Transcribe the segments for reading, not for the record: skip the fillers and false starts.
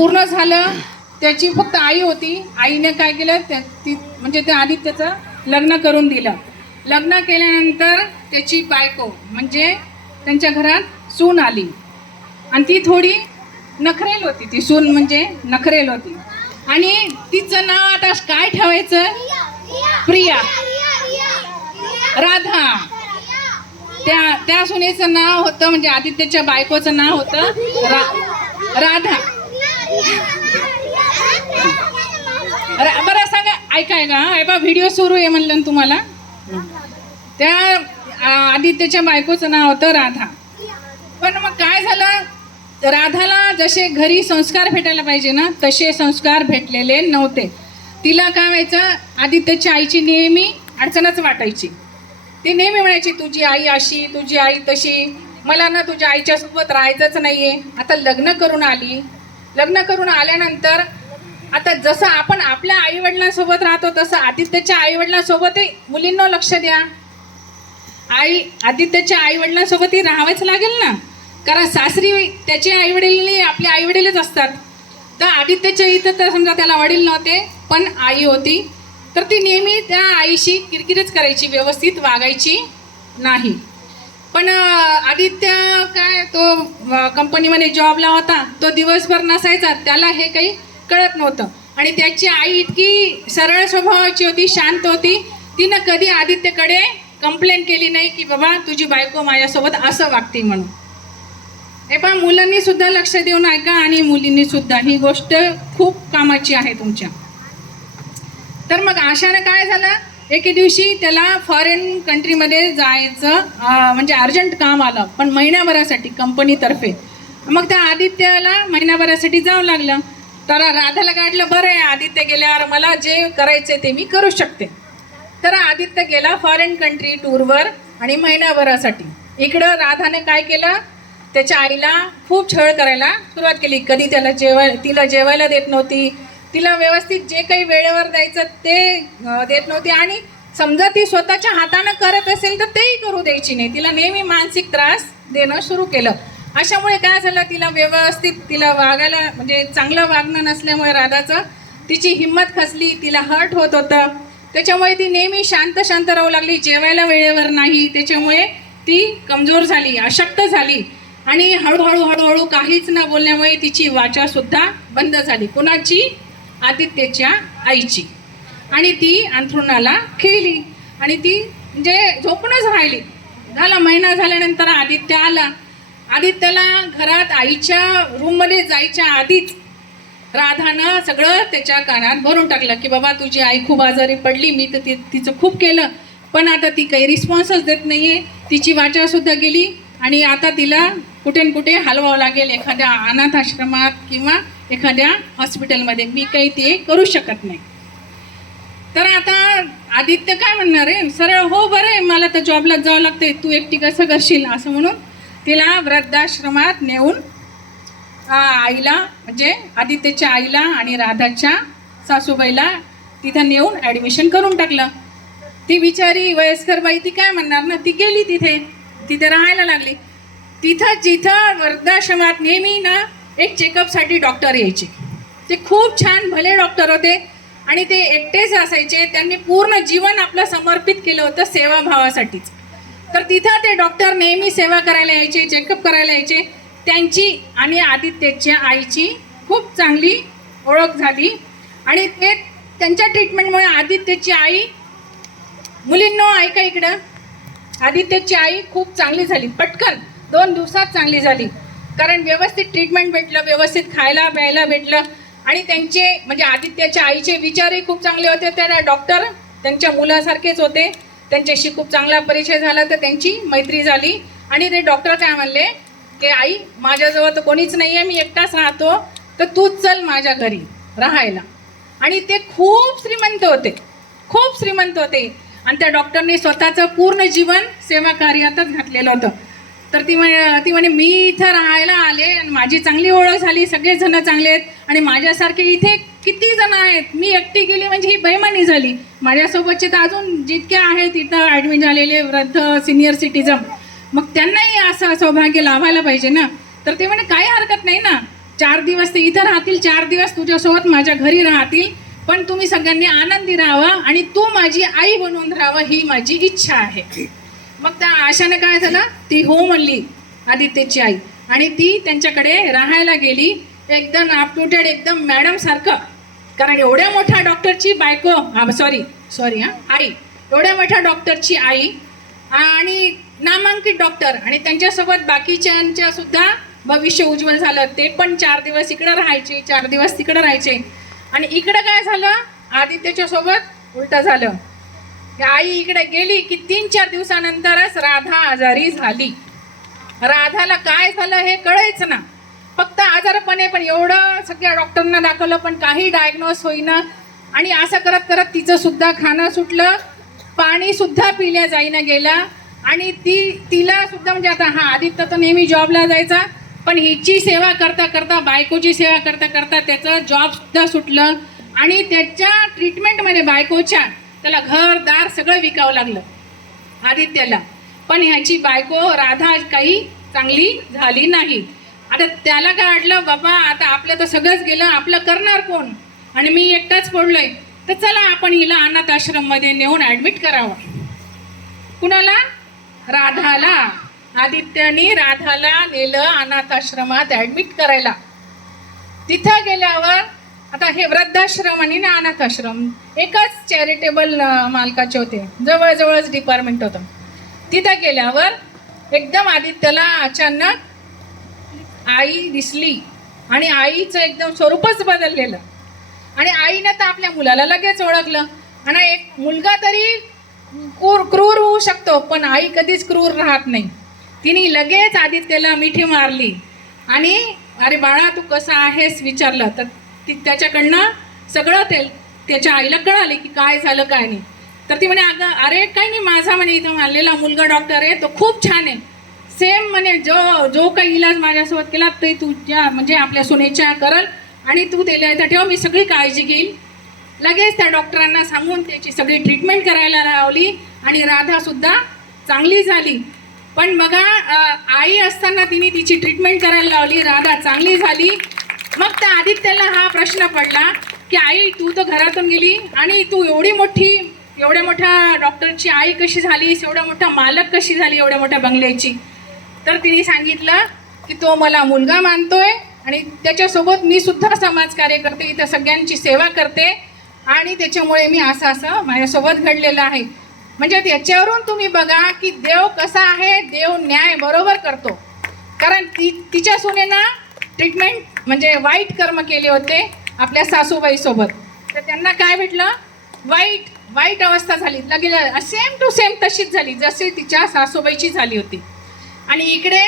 पूर्ण झालं. त्याची फक्त आई होती. आईने काय केलं, म्हणजे त्या आदित्यचं लग्न करून दिलं. लग्न केल्यानंतर त्याची बायको म्हणजे त्यांच्या घरात सून आली आणि ती थोडी नखरेल होती. ती सून म्हणजे नखरेल होती आणि तिचं नाव आता काय ठेवायचं? प्रिया, राधा. त्या सुनेचं नाव होतं, म्हणजे आदित्यच्या बायकोचं नाव होतं राधा. बरं सांगा, ऐकाय का व्हिडिओ सुरू आहे म्हणलं ना तुम्हाला. त्या आदित्यच्या बायकोचं नाव होतं राधा. पण मग काय झालं, राधाला जसे घरी संस्कार भेटायला पाहिजे ना, तसे संस्कार भेटलेले नव्हते. तिला काय व्हायचं, आदित्यच्या आईची नेहमी अडचणच वाटायची. ती नेहमी म्हणायची, तुझी आई अशी, तुझी आई तशी, मला ना तुझ्या आईच्या सोबत राहायचंच नाहीये. आता लग्न करून आली. लग्न करून आल्यानंतर आता जसं आपण आपल्या आईवडिलांसोबत राहतो तसं आदित्यच्या आईवडिलांसोबतही मुलींना लक्ष द्या. आदित्यच्या आईवडिलांसोबतही राहावंच लागेल ना, कारण सासरी त्याचे आईवडील आपले आईवडीलच असतात. तर आदित्यच्या इथं तर समजा त्याला वडील नव्हते पण आई होती, तर ती नेहमी त्या आईशी किरकिरच करायची, व्यवस्थित वागायची नाही. पण आदित्य काय, तो कंपनीमध्ये जॉबला होता, तो दिवसभर नसायचा, त्याला हे काही कळत नव्हतं. आणि त्याची आई इतकी सरळ स्वभावाची होती, शांत होती, तिनं कधी आदित्यकडे कंप्लेंट केली नाही की बाबा तुझी बायको माझ्यासोबत असं वागते म्हणून. हे पण मुलांनी सुद्धा लक्ष देऊन ऐका आणि मुलींनी सुद्धा, ही गोष्ट खूप कामाची आहे तुमच्या. तर मग अशाने काय झालं, एके दिवशी त्याला फॉरेन कंट्रीमध्ये जायचं म्हणजे अर्जंट काम आलं, पण महिन्याभरासाठी कंपनीतर्फे. मग त्या आदित्यला महिन्याभरासाठी जावं लागलं. तर राधाला काढलं, बरं आहे आदित्य गेल्यावर मला जे करायचे ते मी करू शकते. तर आदित्य गेला फॉरेन कंट्री टूरवर आणि महिन्याभरासाठी. इकडं राधाने काय केलं, त्याच्या आईला खूप छळ करायला सुरुवात केली. कधी तिला जेवायला देत नव्हती, तिला व्यवस्थित जे काही वेळेवर द्यायचं ते देत नव्हती, आणि समजा ती स्वतःच्या हातानं करत असेल तर तेही करू द्यायची नाही. तिला नेहमी मानसिक त्रास देणं सुरू केलं. अशामुळे काय झालं, तिला व्यवस्थित तिला वागायला म्हणजे चांगलं वागणं नसल्यामुळे राधाचं तिची हिंमत खचली, तिला हर्ट होत होतं. त्याच्यामुळे ती नेहमी शांत राहू लागली, जेवायला वेळेवर नाही. त्याच्यामुळे ती कमजोर झाली, अशक्त झाली आणि हळूहळू काहीच न बोलल्यामुळे तिची वाचासुद्धा बंद झाली. कुणाची? आदित्यच्या आईची. आणि ती अंथरुणाला खेळली आणि ती म्हणजे झोपूनच राहिली. झाला महिना झाल्यानंतर आदित्य आला. आदित्यला घरात आईच्या रूममध्ये जायच्या आधीच राधानं सगळं त्याच्या कानात भरून टाकलं की बाबा तुझी आई खूप आजारी पडली, मी तर तिचं खूप केलं, पण आता ती काही रिस्पॉन्सच देत नाही आहे, तिची वाचासुद्धा गेली आणि आता तिला कुठे न कुठे हलवावं लागेल, एखाद्या अनाथ आश्रमात किंवा एखाद्या हॉस्पिटलमध्ये, मी काही ते करू शकत नाही. तर आता आदित्य काय म्हणणार आहे, सरळ हो बरं आहे मला तर जॉबला जावं लागते, तू एकटी कसं करशील, असं म्हणून तिला वृद्धाश्रमात नेऊन आईला म्हणजे आदित्यच्या आईला आणि राधाच्या सासूबाईला तिथं नेऊन ॲडमिशन करून टाकलं. ती बिचारी वयस्कर बाई ती काय म्हणणार ना, ती गेली तिथे राहायला लागली. जिथं वृद्धाश्रमात नेहमी ना एक चेकअपसाठी डॉक्टर यायचे. ते खूप छान भले डॉक्टर होते आणि ते एकटेच असायचे. त्यांनी पूर्ण जीवन आपलं समर्पित केलं होतं सेवाभावासाठीच. तर तिथं ते डॉक्टर नेहमी सेवा करायला यायचे, चेकअप करायला यायचे. त्यांची आणि आदित्यच्या आईची खूप चांगली ओळख झाली आणि ते त्यांच्या ट्रीटमेंटमुळे आदित्यची आई, मुलींनो ऐका इकडं, आदित्यची आई खूप चांगली झाली. पटकन 2 दिवसात चांगली झाली, कारण व्यवस्थित ट्रीटमेंट भेटलं, व्यवस्थित खायला प्यायला भेटलं आणि त्यांचे म्हणजे आदित्यच्या आईचे विचारही खूप चांगले होते. त्या डॉक्टर त्यांच्या मुलासारखेच होते, त्यांच्याशी खूप चांगला परिचय झाला, तर त्यांची मैत्री झाली. आणि ते डॉक्टर काय म्हणले की आई माझ्याजवळ तर कोणीच नाही आहे, मी एकटाच राहतो, तर तूच चल माझ्या घरी राहायला. आणि ते खूप श्रीमंत होते आणि त्या डॉक्टरने स्वतःचं पूर्ण जीवन सेवा कार्यातच घातलेलं होतं. तर ती म्हणे मी इथं राहायला आले आणि माझी चांगली ओळख झाली, सगळेजण चांगले आहेत आणि माझ्यासारखे इथे किती जण आहेत, मी एकटी गेली म्हणजे ही बेईमानी झाली. माझ्यासोबतचे तर अजून जितके आहेत इथं ॲडमिट झालेले वृद्ध सिनियर सिटीजन, मग त्यांनाही असं सौभाग्य लाभायला पाहिजे ना. तर ते म्हणे काही हरकत नाही ना, 4 दिवस ते इथं राहतील, 4 दिवस तुझ्यासोबत माझ्या घरी राहतील, पण तुम्ही सगळ्यांनी आनंदी राहावं आणि तू माझी आई बनवून राहावं ही माझी इच्छा आहे. मग त्या आशाने काय झालं, ती हो म्हणली आदित्यची आई, आणि ती त्यांच्याकडे राहायला गेली. एकदम अप टू डेट, एकदम मॅडम सारखं. कारण एवढ्या मोठ्या डॉक्टरची बायको, सॉरी आई, एवढ्या मोठ्या डॉक्टरची आई आणि नामांकित डॉक्टर, आणि त्यांच्यासोबत बाकीच्यांच्या सुद्धा भविष्य उज्ज्वल झालं. ते पण 4 दिवस इकडं राहायचे, 4 दिवस तिकडं राहायचे. आणि इकडं काय झालं, आदित्यच्या सोबत उलट झालं. आई इकडे गेली की 3-4 दिवसानंतरच राधा आजारी झाली. राधाला काय झालं हे कळायचं ना, फक्त आजारपणे, पण एवढं सगळ्या डॉक्टरांना दाखवलं पण काही डायग्नोस होईना. आणि असं करत करत तिचं सुद्धा खाणं सुटलं, पाणी सुद्धा पिल्या जाईना गेला. आणि तिला सुद्धा म्हणजे आता आदित्य तर नेहमी जॉबला जायचा, पण हिची सेवा करता करता, बायकोची सेवा करता करता त्याचं जॉब सुद्धा सुटलं. आणि त्याच्या ट्रीटमेंटमध्ये बायकोच्या त्याला घरदार सगळं विकावं लागलं आदित्यला. पण ह्याची बायको राधा काही चांगली झाली नाही. आता त्याला काय वाटलं, बाबा आता आपलं तर सगळंच गेलं, आपलं करणार कोण, आणि मी एकटाच पडलोय, तर चला आपण हिला अनाथ आश्रममध्ये नेऊन ॲडमिट करावं. कुणाला? राधाला. आदित्यने राधाला नेलं अनाथ आश्रमात ॲडमिट करायला. तिथं गेल्यावर आता हे वृद्धाश्रम आणि ना अनाथ आश्रम एकच चॅरिटेबल मालकाचे होते, जवळजवळच डिपार्टमेंट होतं. तिथं गेल्यावर एकदम आदित्यला अचानक आई दिसली, आणि आईचं एकदम स्वरूपच बदललेलं. आणि आईनं तर आपल्या मुलाला लगेच ओळखलं. आणि एक मुलगा तरी क्रूर होऊ शकतो, पण आई कधीच क्रूर राहत नाही. तिने लगेच आदित्यला मिठी मारली आणि अरे बाळा तू कसा आहेस विचारलं. तर त्याच्याकडनं सगळं त्याच्या आईला कळाले की काय झालं काय नाही. तर ती म्हणे अगं अरे काही नाही, माझा म्हणे इथं आणलेला मुलगा डॉक्टर आहे, तो खूप छान आहे, सेम म्हणे जो काही इलाज माझ्यासोबत केला ते तुझ्या म्हणजे आपल्या सुनेच्या करल, आणि तू त्याला इथं ठेव, मी सगळी काळजी घेईल. लगेच त्या डॉक्टरांना सांगून त्याची सगळी ट्रीटमेंट करायला लावली, आणि राधासुद्धा चांगली झाली. पण बघा आई असताना तिने तिची ट्रीटमेंट करायला लावली, राधा चांगली झाली. मग त्या आदित्यला हा प्रश्न पडला की आई तू तर घरातून गेली, आणि तू एवढ्या मोठ्या डॉक्टरची आई कशी झालीस, एवढा मोठा मालक कशी झाली एवढ्या मोठ्या बंगल्याची. तर तिने सांगितलं की तो मला मुलगा मानतोय, आणि त्याच्यासोबत मी सुद्धा समाजकार्य करते, इथं सगळ्यांची सेवा करते, आणि त्याच्यामुळे मी असं माझ्यासोबत घडलेलं आहे. म्हणजे त्याच्यावरून तुम्ही बघा की देव कसा आहे, देव न्याय बरोबर करतो. कारण तिच्या सुनेनं ट्रीटमेंट म्हणजे वाईट कर्म केले होते आपल्या सासूबाईसोबत, तर त्यांना काय भेटलं, वाईट अवस्था झाली, लगेच सेम टू सेम तशीच झाली जशी तिच्या सासूबाईची झाली होती. आणि इकडे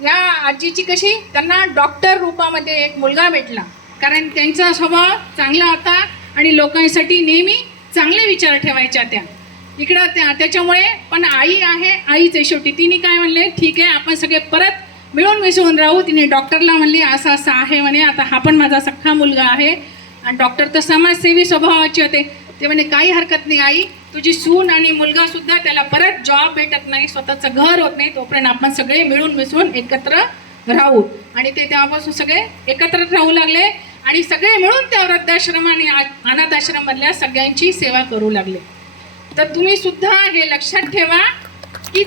या आजीची कशी, त्यांना डॉक्टर रूपामध्ये एक मुलगा भेटला, कारण त्यांचा स्वभाव चांगला होता आणि लोकांसाठी नेहमी चांगले विचार ठेवायच्या त्या इकडं त्याच्यामुळे. पण आई आहे, आईच आहे शेवटी. तिने काय म्हणले, ठीक आहे आपण सगळे परत मिळून मिसळून राहू. तिने डॉक्टरला म्हणली असं आहे म्हणे, आता हा पण माझा सख्खा मुलगा आहे, आणि डॉक्टर तर समाजसेवी स्वभावाचे होते. ते म्हणे काही हरकत नाही आई, तुझी सून आणि मुलगा सुद्धा त्याला परत जॉब भेटत नाही, स्वतःचं घर होत नाही, तोपर्यंत आपण सगळे मिळून मिसळून एकत्र राहू. आणि ते तेव्हापासून सगळे एकत्र राहू लागले, आणि सगळे मिळून त्या वृद्धाश्रम आणि अनाथ आश्रममधल्या सगळ्यांची सेवा करू लागले. तर तुम्ही सुद्धा हे लक्षात ठेवा की